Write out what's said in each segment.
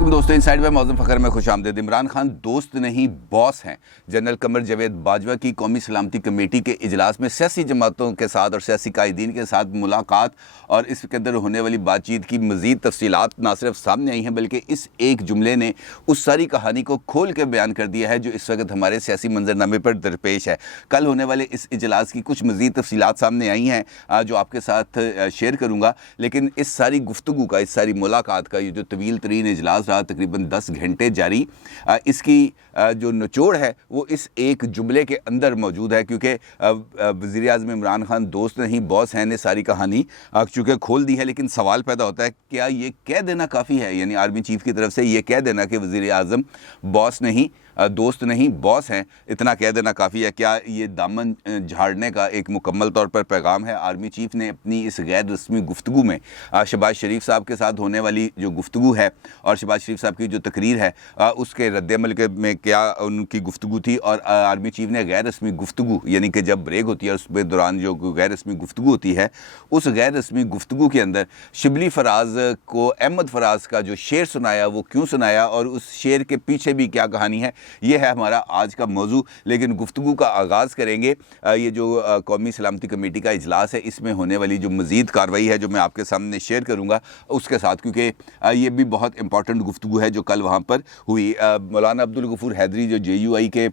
अस्सलाम दोस्तों, inside bye मौज़ूम Fakhar में खुश आमदीद। इमरान खान दोस्त नहीं बॉस हैं। जनरल कमर जावेद बाजवा की कौमी सलामती कमेटी के इजलास में सियासी जमातों के साथ और सियासी कायदीन के साथ मुलाकात और इसके अंदर होने वाली बातचीत की मज़ीद तफसीलात ना सिर्फ सामने आई हैं बल्कि इस एक जुमले ने उस सारी कहानी को खोल के बयान कर दिया है जो इस वक्त हमारे सियासी मंजरनामे पर दरपेश है। कल होने वाले इस इजलास की कुछ मज़ीद तफसीलात सामने आई हैं जो आपके साथ शेयर करूँगा, लेकिन इस सारी गुफ्तगू का, इस सारी मुलाकात का ये जो तवील तरीन इजलास रहा, तकरीबन 10 घंटे जारी, इसकी जो निचोड़ है वो इस एक जुमले के अंदर मौजूद है। क्योंकि वज़ीर-ए-आज़म इमरान खान दोस्त नहीं बॉस हैं ने सारी कहानी चूँकि खोल दी है, लेकिन सवाल पैदा होता है क्या ये कह देना काफ़ी है, यानी आर्मी चीफ़ की तरफ से ये कह देना कि वज़ीर-ए-आज़म बॉस नहीं दोस्त नहीं बॉस हैं, इतना कह देना काफ़ी है? क्या ये दामन झाड़ने का एक मुकम्मल तौर पर पैगाम है? आर्मी चीफ़ ने अपनी इस गैर रस्मी गुफ्तगू में शहबाज शरीफ साहब के साथ होने वाली जो गुफ्तगू है और शहबाज शरीफ साहब की जो तकरीर है उसके रद्द-ए-अमल में क्या उनकी गुफ्तगू थी, और आर्मी चीफ़ ने गैर रस्मी गुफ्तगू यानी कि जब ब्रेक होती है उसके दौरान जो गैर रस्मी गुफ्तगू होती है, उस गैर रस्मी गुफ्तगू के अंदर शिबली फराज को अहमद फराज का जो शेर सुनाया वो क्यों सुनाया और उस शेर के पीछे भी क्या कहानी है, ये है हमारा आज का मौजू। लेकिन गुफ्तगू का आगाज़ करेंगे ये जो कौमी सलामती कमेटी का इजलास है इसमें होने वाली जो मज़ीद कार्रवाई है जो मैं आपके सामने शेयर करूँगा उसके साथ, क्योंकि ये भी बहुत इंपॉर्टेंट गुफ्तगू है जो कल वहाँ पर हुई। मौलाना अब्दुल गफूर हैदरी जो JUI के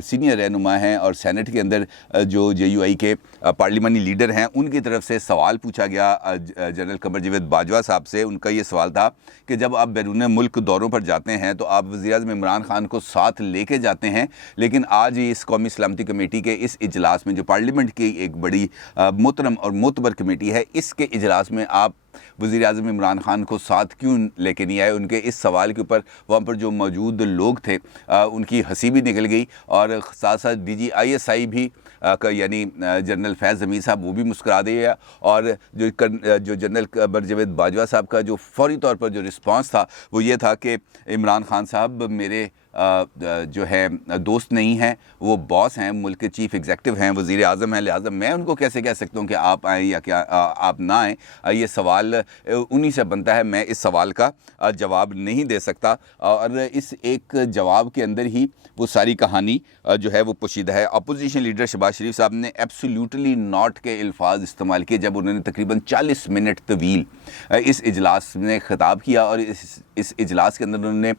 सीनियर रहनुमा हैं और सेनेट के अंदर जो JUI के पार्लिमानी लीडर हैं, उनकी तरफ से सवाल पूछा गया जनरल कमर जावेद बाजवा साहब से। उनका ये सवाल था कि जब आप बैरून मुल्क दौरों पर जाते हैं तो आप वज़ीर-ए-आज़म इमरान खान को साथ लेके जाते हैं, लेकिन आज इस कौमी सलामती कमेटी के इस इजलास में जो पार्लियामेंट की एक बड़ी मोहतरम और मोतबर कमेटी है, इसके इजलास में आप वज़ीर-ए-आज़म इमरान खान को साथ क्यों लेके नहीं आए? उनके इस सवाल के ऊपर वहाँ पर जो मौजूद लोग थे उनकी हंसी भी निकल गई और साथ साथ DG ISI भी यानी जनरल फैज़ ज़मीर साहब वो भी मुस्कुरा दिया, और जो जनरल कमर जावेद बाजवा साहब का जो फौरी तौर पर जो रिस्पांस था वो ये था कि इमरान खान साहब मेरे जो है दोस्त नहीं हैं, वो बॉस हैं, मुल्क के चीफ़ एग्जेक्टिव हैं, वज़ीर आज़म हैं, लिहाजा मैं उनको कैसे कह सकता हूँ कि आप आएँ या क्या आप ना आएँ। ये सवाल उन्हीं से बनता है, मैं इस सवाल का जवाब नहीं दे सकता। और इस एक जवाब के अंदर ही वो सारी कहानी जो है वो पोशीदा है। अपोजिशन लीडर शहबाज शरीफ साहब ने एब्सोल्युटली नॉट के अल्फाज इस्तेमाल किए जब उन्होंने तकरीबन 40 मिनट तवील इस इजलास में ख़िताब किया, और इस इजलास के अंदर उन्होंने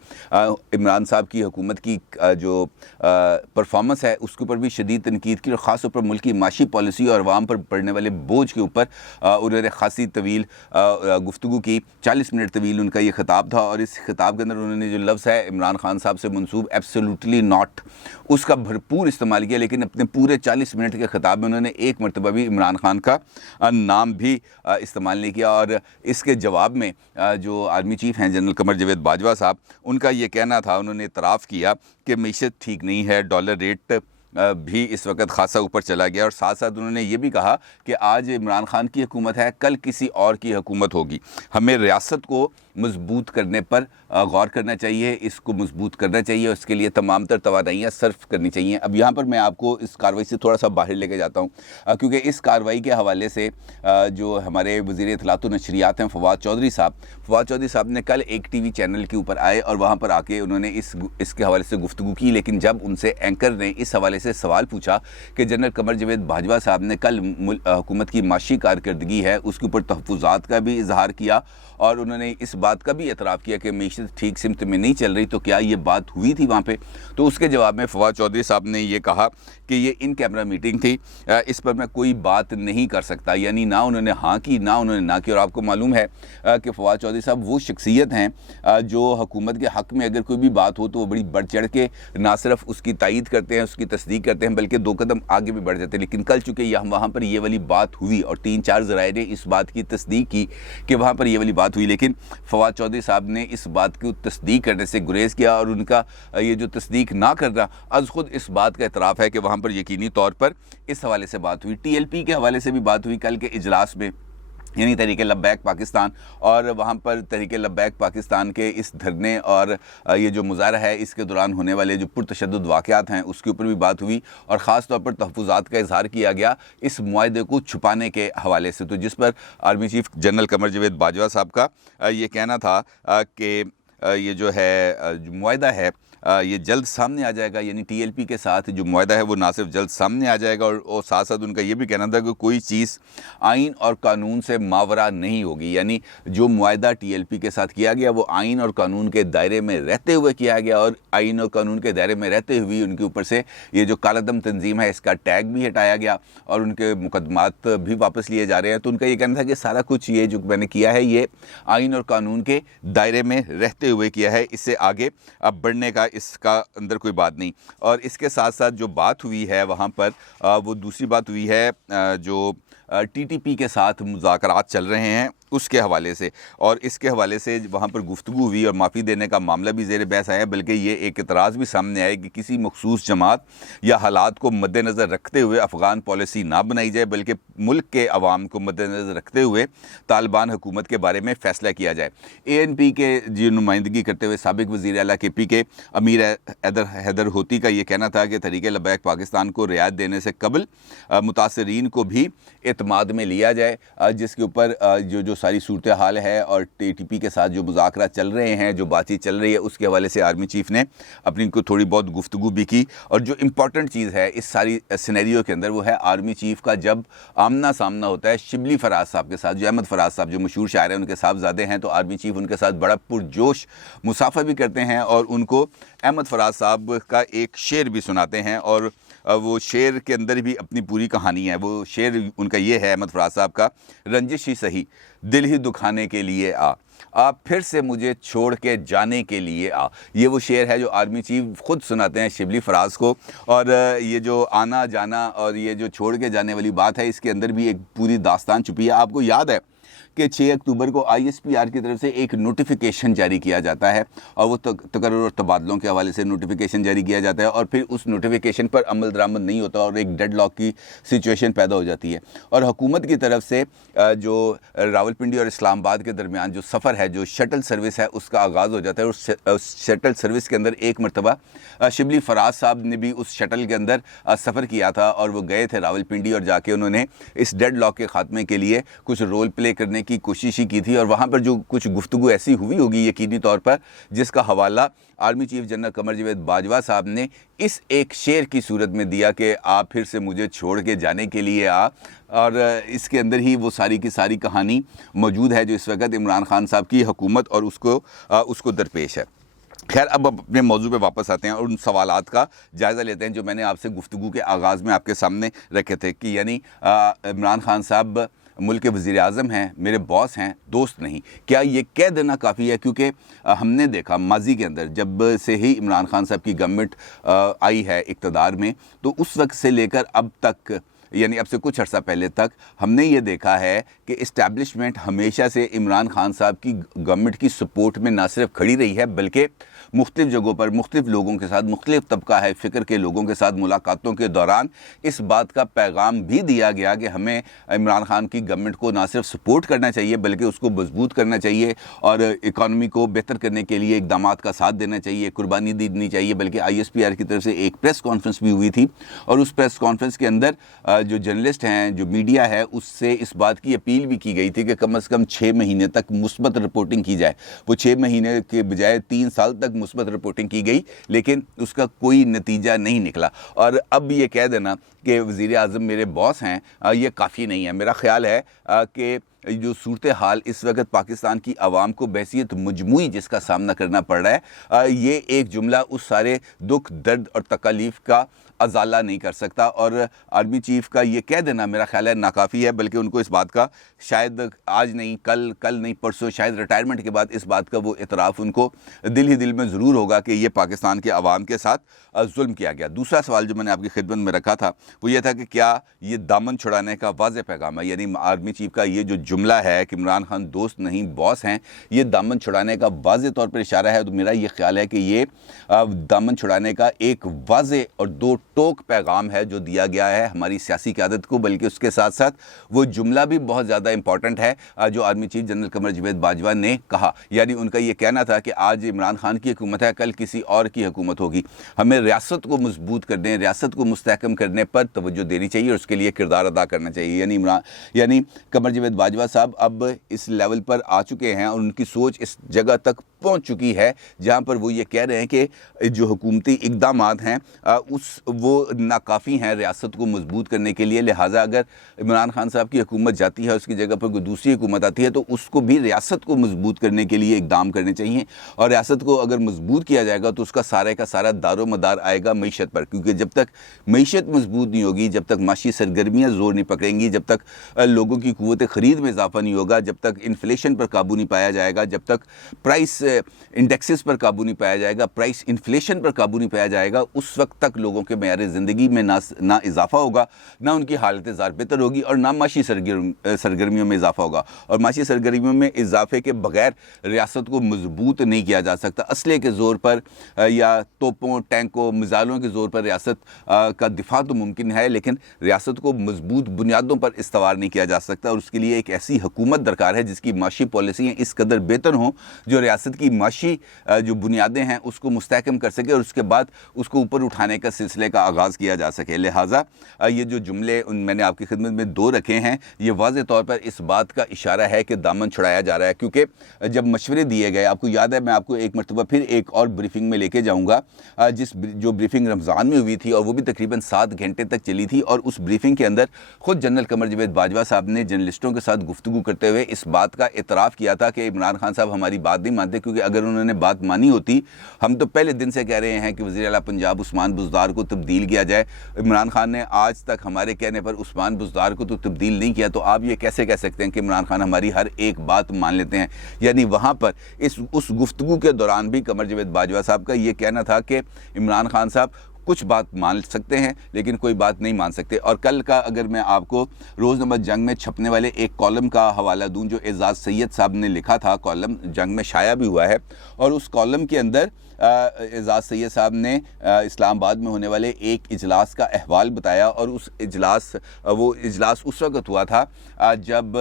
इमरान साहब की हुकूमत की जो परफॉर्मेंस है उसके ऊपर भी शदीद तनकीद की, और ख़ास तौर पर मुल्क की माशी पॉलिसी और आवाम पर पड़ने वाले बोझ के ऊपर उन्होंने खासी तवील गुफ्तगू की। 40 मिनट तवील उनका ये ख़िताब था, और इस ख़िताब के अंदर उन्होंने जो लफ्ज़ है इमरान खान साहब से मंसूब एब्सोल्युटली नॉट, उसका भरपूर इस्तेमाल किया। लेकिन अपने पूरे 40 मिनट के ख़िताब में उन्होंने एक मरतबा भी इमरान खान का नाम भी इस्तेमाल नहीं किया। और इसके जवाब में जो आर्मी चीफ़ हैं जनरल कमर जावेद बाजवा साहब, उनका ये कहना था, उन्होंने इतराफ़ किया कि मईशत ठीक नहीं है, डॉलर रेट भी इस वक्त खासा ऊपर चला गया, और साथ साथ उन्होंने ये भी कहा कि आज इमरान खान की हुकूमत है, कल किसी और की हुकूमत होगी, हमें रियासत को मजबूत करने पर गौर करना चाहिए, इसको मजबूत करना चाहिए, उसके लिए तमाम तर तवानाइयाँ सर्फ करनी चाहिए। अब यहाँ पर मैं आपको इस कार्रवाई से थोड़ा सा बाहर लेके जाता हूँ, क्योंकि इस कार्रवाई के हवाले से जो हमारे वज़ीर इत्तलात व नशरियात हैं फवाद चौधरी साहब ने कल एक TV चैनल के ऊपर आए और वहाँ पर आके उन्होंने इसके हवाले से गुफ्तगू की। लेकिन जब उनसे एंकर ने इस हवाले से सवाल पूछा कि जनरल कमर जावेद बाजवा साहब ने कल हुकूमत की माशी कारकर्दगी है उसके ऊपर तहफ़्फ़ुज़ात का भी इजहार किया, और उन्होंने इस बात का भी एतराफ़ किया कि मईशत ठीक सिमत में नहीं चल रही, तो क्या ये बात हुई थी वहाँ पे? तो उसके जवाब में फवाद चौधरी साहब ने ये कहा कि ये इन कैमरा मीटिंग थी, इस पर मैं कोई बात नहीं कर सकता। यानी ना उन्होंने हाँ की ना उन्होंने ना की। और आपको मालूम है कि फवाद चौधरी साहब वो शख्सियत हैं जो हुकूमत के हक़ में अगर कोई भी बात हो तो वो बड़ी बढ़ चढ़ के ना सिर्फ उसकी तायीद करते हैं, उसकी तस्दीक करते हैं, बल्कि 2 कदम आगे भी बढ़ जाते हैं। लेकिन कल चूँकि वहाँ पर ये वाली बात हुई और 3-4 ज़राए ने इस बात की तस्दीक की कि वहाँ पर ये वाली बात हुई, लेकिन फवाद चौधरी साहब ने इस बात को तस्दीक करने से गुरेज किया, और उनका ये जो तस्दीक ना करना आज ख़ुद इस बात का एतराफ़ है कि वहाँ पर यकीनी तौर पर इस हवाले से बात हुई। TLP के हवाले से भी बात हुई कल के इजलास में, यानी तहरीक लब्बैक पाकिस्तान, और वहाँ पर तहरीक लब्बैक पाकिस्तान के इस धरने और ये जो मुज़ाहरा है इसके दौरान होने वाले जो पुरतशद्दुद वाक़यात हैं उसके ऊपर भी बात हुई, और ख़ास तौर पर तहफ़्फ़ुज़ात का इज़हार किया गया इस मुआहदे को छुपाने के हवाले से। तो जिस पर army chief general Qamar Javed Bajwa साहब का ये कहना था कि ये जो है जो मुआहदा है ये जल्द सामने आ जाएगा। यानी टीएलपी के साथ जो मुआहदा है वो ना सिर्फ जल्द सामने आ जाएगा और साथ साथ उनका ये भी कहना था कि कोई चीज़ आइन और कानून से मावरा नहीं होगी। यानी जो मुआहदा टीएलपी के साथ किया गया वो आइन और कानून के दायरे में रहते हुए किया गया और आइन और कानून के दायरे में रहते हुए उनके ऊपर से ये जो कालादम तंजीम है इसका टैग भी हटाया गया और उनके मुकदमात भी वापस लिए जा रहे हैं। तो उनका ये कहना था कि सारा कुछ ये जो मैंने किया है ये आइन और कानून के दायरे में रहते हुए किया है, इससे आगे अब बढ़ने का इसका अंदर कोई बात नहीं। और इसके साथ साथ जो बात हुई है वहाँ पर वो दूसरी बात हुई है जो टीटीपी के साथ मुज़ाकरात चल रहे हैं उसके हवाले से, और इसके हवाले से वहाँ पर गुफ्तगू हुई और माफ़ी देने का मामला भी ज़ेर बहस आया। बल्कि ये एक इतराज़ भी सामने आया कि किसी मखसूस जमात या हालात को मद्देनज़र रखते हुए अफ़गान पॉलिसी ना बनाई जाए बल्कि मुल्क के अवाम को मद्देनज़र रखते हुए तालिबान हुकूमत के बारे में फ़ैसला किया जाए। ANP के जो नुमाइंदगी करते हुए साबिक़ वज़ीर आला KP के अमीर हैदर होती का ये कहना था कि तहरीक लबैक पाकिस्तान को रियायत देने से कबल मुतासरीन को भी एतमाद में लिया जाए, जिसके ऊपर जो सारी सूरत हाल है और TTP के साथ जो मुज़ाकरा चल रहे हैं, जो बातचीत चल रही है, उसके हवाले से आर्मी चीफ़ ने अपनी को थोड़ी बहुत गुफ्तगू भी की। और जो इम्पॉर्टेंट चीज़ है इस सारी सिनेरियो के अंदर वो है आर्मी चीफ़ का जब आमना सामना होता है शिबली फराज साहब के साथ, जो अहमद फराज साहब जो मशहूर शायर हैं उनके साहबजादे हैं, तो आर्मी चीफ़ उनके साथ बड़ा पुरजोश मुसाफा भी करते हैं और उनको अहमद फराज साहब का एक शेर भी सुनाते हैं और वो शेर के अंदर भी अपनी पूरी कहानी है। वो शेर उनका ये है अहमद फराज साहब का, रंजिश ही सही दिल ही दुखाने के लिए आप फिर से मुझे छोड़ के जाने के लिए आ। ये वो शेर है जो आर्मी चीफ खुद सुनाते हैं शिबली फराज को। और ये जो आना जाना और ये जो छोड़ के जाने वाली बात है इसके अंदर भी एक पूरी दास्तान छुपी है। आपको याद है कि 6 अक्टूबर को ISPR की तरफ से एक नोटिफिकेशन जारी किया जाता है और वो तकर्रुर और तबादलों के हवाले से नोटिफिकेशन जारी किया जाता है और फिर उस नोटिफिकेशन पर अमल दरामद नहीं होता और एक डेडलॉक की सिचुएशन पैदा हो जाती है। और हुकूमत की तरफ से जो रावलपिंडी और इस्लामाबाद के दरमियान जो सफ़र है, जो शटल सर्विस है, उसका आगाज़ हो जाता है। उस शटल सर्विस के अंदर एक मरतबा शिबली फराज साहब ने भी उस शटल के अंदर सफ़र किया था और वो गए थे रावलपिंडी और जाके उन्होंने इस डेडलॉक के ख़ात्मे के लिए कुछ रोल प्ले करने की कोशिश ही की थी। और वहाँ पर जो कुछ गुफ्तगू ऐसी हुई होगी यकीनी तौर पर जिसका हवाला army chief general Qamar Javed Bajwa साहब ने इस एक शेर की सूरत में दिया कि आप फिर से मुझे छोड़ के जाने के लिए आ। और इसके अंदर ही वो सारी की सारी कहानी मौजूद है जो इस वक्त इमरान खान साहब की हुकूमत और उसको दरपेश है। खैर, अब अपने मौजू पे वापस आते हैं और उन सवालात का जायज़ा लेते हैं जो मैंने आपसे गुफ्तगू के आगाज़ में आपके सामने रखे थे कि यानी इमरान खान साहब मुल्क के वज़ीर आज़म हैं, मेरे बॉस हैं, दोस्त नहीं। क्या ये कह देना काफ़ी है? क्योंकि हमने देखा माजी के अंदर जब से ही इमरान खान साहब की गवर्नमेंट आई है इक़्तिदार में, तो उस वक्त से लेकर अब तक, यानी अब से कुछ अर्सा पहले तक, हमने ये देखा है कि इस्टेब्लिशमेंट हमेशा से इमरान खान साहब की गवर्नमेंट की सपोर्ट में ना सिर्फ खड़ी रही है बल्कि मुख्तलिफ़ जगहों पर मुख्तलिफ़ लोगों के साथ, मुख्तलिफ़ तबका है फ़िक्र के लोगों के साथ मुलाकातों के दौरान इस बात का पैगाम भी दिया गया कि हमें इमरान खान की गवर्नमेंट को ना सिर्फ सपोर्ट करना चाहिए बल्कि उसको मजबूत करना चाहिए और इकानमी को बेहतर करने के लिए इक़दामात का साथ देना चाहिए, कुर्बानी देनी चाहिए। बल्कि ISPR की तरफ से एक प्रेस कॉन्फ्रेंस भी हुई थी और उस प्रेस कॉन्फ्रेंस के अंदर जो जर्नलिस्ट हैं, जो मीडिया है, उससे इस बात की अपील भी की गई थी कि कम से कम 6 महीने तक मुस्बत रिपोर्टिंग की जाए। वो 6 महीने के बजाय 3 साल तक मुस्बत रिपोर्टिंग की गई लेकिन उसका कोई नतीजा नहीं निकला। और अब ये कह देना कि वज़ीर आज़म मेरे बॉस हैं, ये काफ़ी नहीं है। मेरा ख़्याल है कि जो सूरत हाल इस वक्त पाकिस्तान की आवाम को बहसीत मजमूई जिसका सामना करना पड़ रहा है, ये एक जुमला उस सारे दुख, दर्द और तकलीफ़ का अजाला नहीं कर सकता। और आर्मी चीफ़ का ये कह देना मेरा ख्याल है नाकाफ़ी है, बल्कि उनको इस बात का शायद आज नहीं, कल नहीं, परसों, शायद रिटायरमेंट के बाद इस बात का वो इतराफ़ उनको दिल ही दिल में ज़रूर होगा कि ये पाकिस्तान के अवाम के साथ जुल्म किया गया। दूसरा सवाल जो मैंने आपकी खिदमत में रखा था वो ये था कि क्या ये दामन छुड़ाने का वाज़े पैगाम है, यानी आर्मी चीफ़ का ये जो जुमला है कि इमरान खान दोस्त नहीं बॉस हैं, ये दामन छुड़ाने का वाज़े तौर पर इशारा है। तो मेरा ये ख्याल है कि ये दामन छुड़ाने का एक वाज़े और दो टोक पैगाम है जो दिया गया है हमारी सियासी क़यादत को। बल्कि उसके साथ साथ वो जुमला भी बहुत ज़्यादा इंपॉर्टेंट है जो army chief general Qamar Javed Bajwa ने कहा। यानी उनका ये कहना था कि आज इमरान खान की हुकूमत है, कल किसी और की हुकूमत होगी, हमें रियासत को मजबूत करने, रियासत को मुस्तहकम करने पर तवज्जो देनी चाहिए और उसके लिए किरदार अदा करना चाहिए। यानी कमर जावेद बाजवा बाजवा साहब अब इस लेवल पर आ चुके हैं और उनकी सोच इस जगह तक पहुंच चुकी है जहां पर वो ये कह रहे हैं कि जो हुकूमती इक़दामात हैं वो नाकाफ़ी हैं रियासत को मजबूत करने के लिए। लिहाजा अगर इमरान खान साहब की हुकूमत जाती है, उसकी जगह पर कोई दूसरी हुकूमत आती है, तो उसको भी रियासत को मजबूत करने के लिए इक़दाम करने चाहिए। और रियासत को अगर मजबूत किया जाएगा तो उसका सारे का सारा दारो मदार आएगा मईशत पर, क्योंकि जब तक मईशत मजबूत नहीं होगी, जब तक माशी सरगर्मियाँ ज़ोर नहीं पकड़ेंगी, जब तक लोगों की क़ुव्वत ख़रीद में इजाफा नहीं होगा, जब तक इन्फ्लेशन पर काबू नहीं पाया जाएगा, जब तक प्राइस इंडेक्सेस पर काबू नहीं पाया जाएगा, प्राइस इन्फ्लेशन पर काबू नहीं पाया जाएगा, उस वक्त तक लोगों के मेयार ज़िंदगी में ना इजाफा होगा, ना उनकी हालत ज़ार बेहतर होगी और ना माशी सरगर्मियों में इजाफा होगा। और माशी सरगर्मियों में इजाफे के बगैर रियासत को मजबूत नहीं किया जा सकता। असले के ज़ोर पर या तोपों, टैंकों, मिसाइलों के ज़ोर पर रियासत का दिफा तो मुमकिन है, लेकिन रियासत को मजबूत बुनियादों पर इस्तवार नहीं किया जा सकता। और उसके लिए एक ऐसी हुकूमत दरकार है जिसकी माशी पॉलिसियाँ इस कदर बेहतर हों जो रियासत की माशी जो बुनियादें हैं उसको मुस्तहकम कर सके और उसके बाद उसको ऊपर उठाने का सिलसिले का आगाज़ किया जा सके। लिहाजा ये जो जुमले मैंने आपकी खिदमत में दो रखे हैं, ये वाज़े तौर पर इस बात का इशारा है कि दामन छुड़ाया जा रहा है। क्योंकि जब मशवरे दिए गए, आपको याद है, मैं आपको एक मरतबा फिर एक और ब्रीफिंग में लेके जाऊँगा, जो ब्रीफिंग रमज़ान में हुई थी और वो भी तकरीबन 7 घंटे तक चली थी। और उस ब्रीफिंग के अंदर ख़ुद जनरल कमर जावेद बाजवा साहब ने जर्नलिस्टों के साथ गुफ्तगू करते हुए इस बात का एतराफ़ किया था कि इमरान खान साहब हमारी बात नहीं मानते, क्योंकि अगर उन्होंने बात मानी होती, हम तो पहले दिन से कह रहे हैं कि वज़ीर आला पंजाब उस्मान बुज़दार को तब्दील किया जाए। इमरान खान ने आज तक हमारे कहने पर उस्मान बुज़दार को तो तब्दील नहीं किया, तो आप ये कैसे कह सकते हैं कि इमरान खान हमारी हर एक बात मान लेते हैं। यानी वहाँ पर उस गुफ्तगू के दौरान भी कमर जावेद बाजवा साहब का ये कहना था कि इमरान खान साहब कुछ बात मान सकते हैं लेकिन कोई बात नहीं मान सकते। और कल का अगर मैं आपको रोज़नामा जंग में छपने वाले एक कॉलम का हवाला दूं जो एजाज़ सैयद साहब ने लिखा था, कॉलम जंग में शाया भी हुआ है, और उस कॉलम के अंदर एजाज़ सैयद साहब ने इस्लामाबाद में होने वाले एक इजलास का अहवाल बताया। और वो इजलास उस वक्त हुआ था जब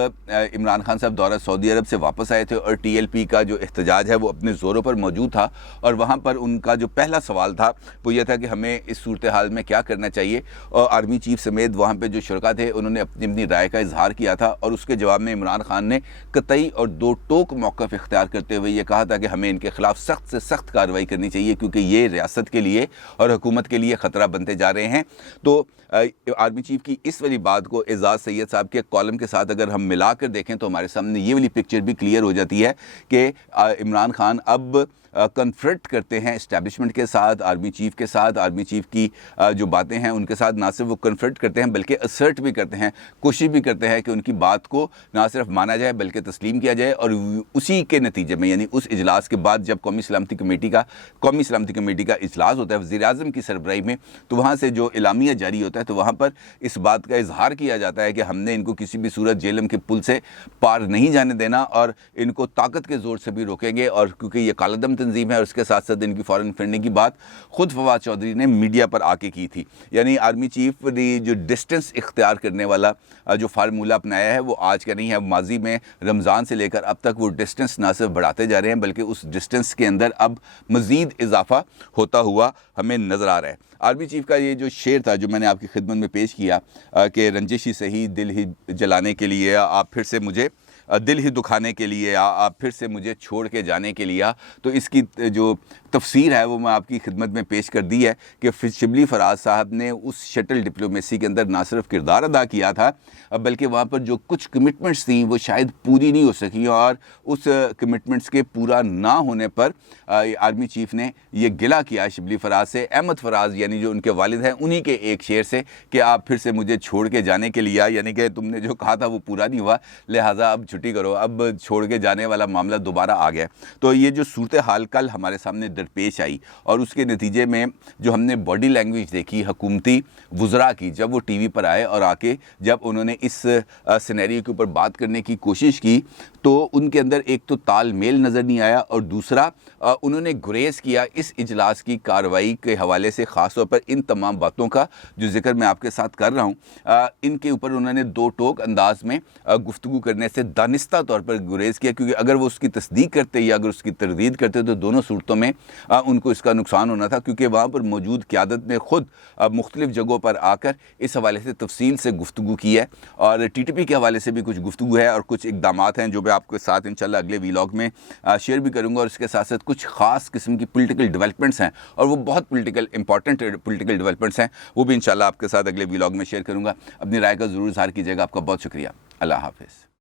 इमरान खान साहब दौरा सऊदी अरब से वापस आए थे और TLP का जो एहतजाज है वो अपने ज़ोरों पर मौजूद था। और वहाँ पर उनका जो पहला सवाल था वो ये था कि हमें इस सूरत हाल में क्या करना चाहिए। और आर्मी चीफ समेत वहाँ पे जो शुरका थे उन्होंने अपनी राय का इजहार किया था, और उसके जवाब में इमरान खान ने कतई और दो टोक मौक़िफ़ इख्तियार करते हुए ये कहा था कि हमें इनके ख़िलाफ़ सख्त से सख्त कार्रवाई करनी चाहिए, क्योंकि ये रियासत के लिए और हुकूमत के लिए ख़तरा बनते जा रहे हैं। तो आर्मी चीफ की इस वाली बात को एजाज़ सैयद साहब के कॉलम के साथ अगर हम मिला कर देखें तो हमारे सामने ये वाली पिक्चर भी क्लियर हो जाती है कि इमरान खान अब कन्फ्रंट करते हैं इस्टेब्लिशमेंट के साथ, आर्मी चीफ के साथ। आर्मी चीफ की जो बातें हैं उनके साथ ना सिर्फ वो कन्फ्रंट करते हैं बल्कि असर्ट भी करते हैं, कोशिश भी करते हैं कि उनकी बात को ना सिर्फ माना जाए बल्कि तस्लीम किया जाए। और उसी के नतीजे में, यानी उस इजलास के बाद जब कौमी सलामती कमेटी का इजलास होता है वज़ीर आज़म की सरबराही में, तो वहाँ से जो इलामिया जारी होता है तो वहाँ पर इस बात का इजहार किया जाता है कि हमने इनको किसी भी सूरत जेलम के पुल से पार नहीं जाने देना और इनको ताकत के ज़ोर से भी रोकेंगे। और क्योंकि ये कालादम तंजीम है और उसके साथ साथ इनकी फॉरेन फंडिंग की बात खुद फवाद चौधरी ने मीडिया पर आके की थी। यानी आर्मी चीफ ने जो डिस्टेंस इख्तियार करने वाला जो फार्मूला अपनाया है वो आज का नहीं है, माजी में रमज़ान से लेकर अब तक वो डिस्टेंस ना सिर्फ बढ़ाते जा रहे हैं बल्कि उस डिस्टेंस के अंदर अब मज़ीद इजाफा होता हुआ हमें नज़र आ रहा है। आर्मी चीफ का ये जो शेर था जो मैंने आपकी खिदमत में पेश किया कि रंजिश ही सही दिल ही जलाने के लिए आप फिर से मुझे दिल ही दुखाने के लिए आप फिर से मुझे छोड़ के जाने के लिए, तो इसकी जो तफसीर है वो मैं आपकी खिदमत में पेश कर दी है कि शिबली फराज साहब ने उस शटल डिप्लोमेसी के अंदर ना सिर्फ किरदार अदा किया था बल्कि वहाँ पर जो कुछ कमिटमेंट्स थी वो शायद पूरी नहीं हो सकी, और उस कमिटमेंट्स के पूरा ना होने पर आर्मी चीफ ने ये गिला किया शिबली फराज से, अहमद फराज यानी जो उनके वालिद हैं उन्हीं के एक शेर से कि आप फिर से मुझे छोड़ के जाने के लिए, यानी कि तुमने जो कहा था वो पूरा नहीं हुआ, लिहाजा अब छुट्टी करो, अब छोड़ के जाने वाला मामला दोबारा आ गया। तो ये जो सूरत हाल कल हमारे सामने दरपेश आई और उसके नतीजे में जो हमने बॉडी लैंग्वेज देखी हुकूमती वुज़रा की जब वो टीवी पर आए और आके जब उन्होंने इस सिनेरियो के ऊपर बात करने की कोशिश की तो उनके अंदर एक तो तालमेल नज़र नहीं आया और दूसरा उन्होंने गुरेज किया इस इजलास की कार्रवाई के हवाले से, ख़ास तौर पर इन तमाम बातों का जो जिक्र मैं आपके साथ कर रहा हूँ इनके ऊपर उन्होंने दो टोक अंदाज में गुफ्तगू करने से दानिस्ता तौर पर गुरेज किया, क्योंकि अगर वो उसकी तस्दीक करते या अगर उसकी तरदीद करते तो दोनों सूरतों में उनको इसका नुकसान होना था, क्योंकि वहाँ पर मौजूद क़यादत ने ख़ुद मुख्तलिफ़ जगहों पर आकर इस हवाले से तफसील से गुफ्तगू की है और TTP के हवाले से भी कुछ गुफ्तगू है और कुछ इक़दामात हैं जो मैं आपके साथ इंशाल्लाह अगले वीलॉग में शेयर भी करूँगा। और इसके साथ साथ कुछ ख़ास किस्म की पॉलिटिकल डेवलपमेंट्स हैं और वो बहुत इंपॉर्टेंट पॉलिटिकल डेवलपमेंट्स हैं, वो भी इंशाल्लाह आपके साथ अगले वीलॉग में शेयर करूँगा। अपनी राय का ज़रूर इज़हार कीजिएगा। आपका बहुत शुक्रिया। अल्लाह हाफ़िज़।